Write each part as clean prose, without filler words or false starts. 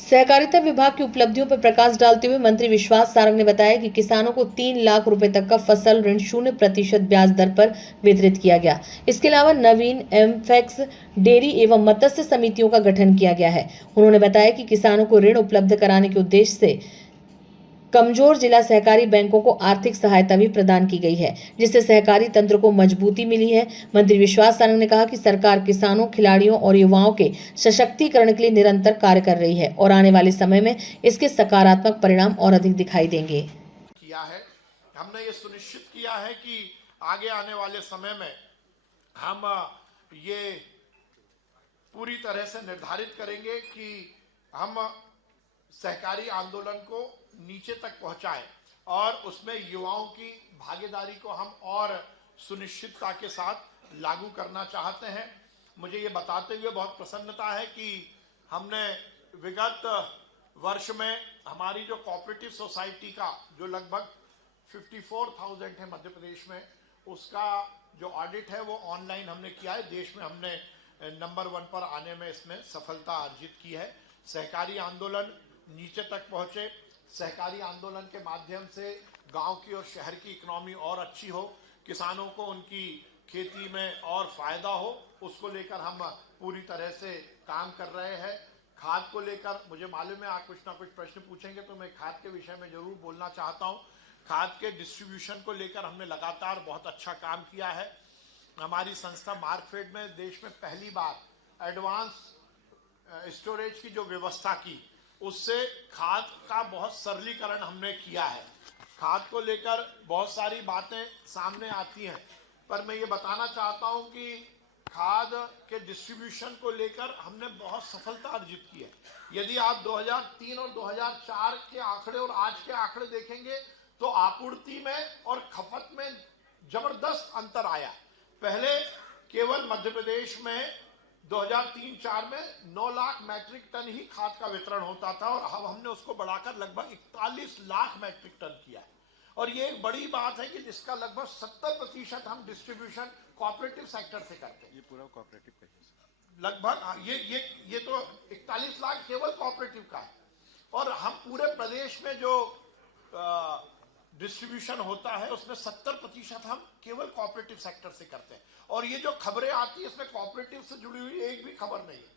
सहकारिता विभाग की उपलब्धियों पर प्रकाश डालते हुए मंत्री विश्वास सारंग ने बताया कि किसानों को 3 लाख रुपए तक का फसल ऋण 0% ब्याज दर पर वितरित किया गया। इसके अलावा नवीन एमफेक्स डेयरी एवं मत्स्य समितियों का गठन किया गया है। उन्होंने बताया कि किसानों को ऋण उपलब्ध कराने के उद्देश्य से कमजोर जिला सहकारी बैंकों को आर्थिक सहायता भी प्रदान की गई है, जिससे सहकारी तंत्र को मजबूती मिली है। मंत्री विश्वास सारंग ने कहा कि सरकार किसानों, खिलाड़ियों और युवाओं के सशक्तिकरण के लिए निरंतर कार्य कर रही है और आने वाले समय में इसके सकारात्मक परिणाम और अधिक दिखाई देंगे। किया है, हमने ये सुनिश्चित किया है कि आगे आने वाले समय में हम ये पूरी तरह से निर्धारित करेंगे कि हम सहकारी आंदोलन को नीचे तक पहुंचाएं और उसमें युवाओं की भागीदारी को हम और सुनिश्चितता के साथ लागू करना चाहते हैं। मुझे ये बताते हुए बहुत प्रसन्नता है कि हमने विगत वर्ष में हमारी जो कोऑपरेटिव सोसाइटी का जो लगभग 54,000 है मध्य प्रदेश में, उसका जो ऑडिट है वो ऑनलाइन हमने किया है। देश में हमने नंबर 1 पर आने में इसमें सफलता अर्जित की है। सहकारी आंदोलन नीचे तक पहुंचे, सहकारी आंदोलन के माध्यम से गांव की और शहर की इकोनॉमी और अच्छी हो, किसानों को उनकी खेती में और फायदा हो, उसको लेकर हम पूरी तरह से काम कर रहे हैं। खाद को लेकर मुझे मालूम है आप कुछ ना कुछ प्रश्न पूछेंगे, तो मैं खाद के विषय में जरूर बोलना चाहता हूं। खाद के डिस्ट्रीब्यूशन को लेकर हमने लगातार बहुत अच्छा काम किया है। हमारी संस्था मार्कफेड में देश में पहली बार एडवांस स्टोरेज की जो व्यवस्था की, उससे खाद का बहुत सरलीकरण हमने किया है। खाद को लेकर बहुत सारी बातें सामने आती हैं, पर मैं ये बताना चाहता हूं कि खाद के डिस्ट्रीब्यूशन को लेकर हमने बहुत सफलता अर्जित की है। यदि आप 2003 और 2004 के आंकड़े और आज के आंकड़े देखेंगे तो आपूर्ति में और खपत में जबरदस्त अंतर आया। पहले केवल मध्य प्रदेश में 2003-04 में 9 लाख मैट्रिक टन ही खाद का वितरण होता था और अब हमने उसको बढ़ाकर लगभग 41 लाख मैट्रिक टन किया है। और ये एक बड़ी बात है कि जिसका लगभग 70% हम डिस्ट्रीब्यूशन कोऑपरेटिव सेक्टर से करते हैं। ये पूरा कोऑपरेटिव का लगभग ये तो 41 लाख केवल कोऑपरेटिव का है। और हम पूरे प्रदेश में जो डिस्ट्रीब्यूशन होता है उसमें 70% हम केवल कोऑपरेटिव सेक्टर से करते हैं। और ये जो खबरें आती है इसमें कोऑपरेटिव से जुड़ी हुई एक भी खबर नहीं है।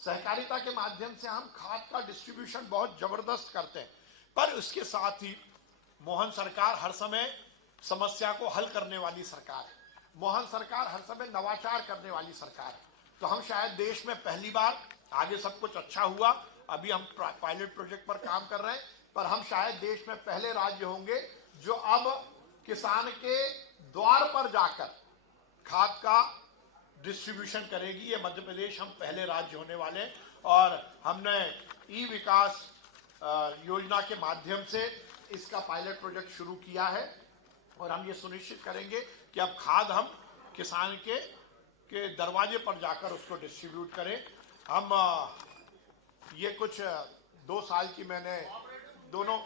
सहकारिता के माध्यम से हम खाद का डिस्ट्रीब्यूशन बहुत जबरदस्त करते हैं। पर उसके साथ ही मोहन सरकार हर समय समस्या को हल करने वाली सरकार है। मोहन सरकार हर समय नवाचार करने वाली सरकार है। तो हम शायद देश में पहली बार, आगे सब कुछ अच्छा हुआ, अभी हम पायलट प्रोजेक्ट पर काम कर रहे हैं, पर हम शायद देश में पहले राज्य होंगे जो अब किसान के द्वार पर जाकर खाद का डिस्ट्रीब्यूशन करेगी। ये मध्य प्रदेश हम पहले राज्य होने वाले हैं। और हमने ई विकास योजना के माध्यम से इसका पायलट प्रोजेक्ट शुरू किया है और हम ये सुनिश्चित करेंगे कि अब खाद हम किसान के दरवाजे पर जाकर उसको डिस्ट्रीब्यूट करें। हम ये कुछ 2 साल की मैंने दोनों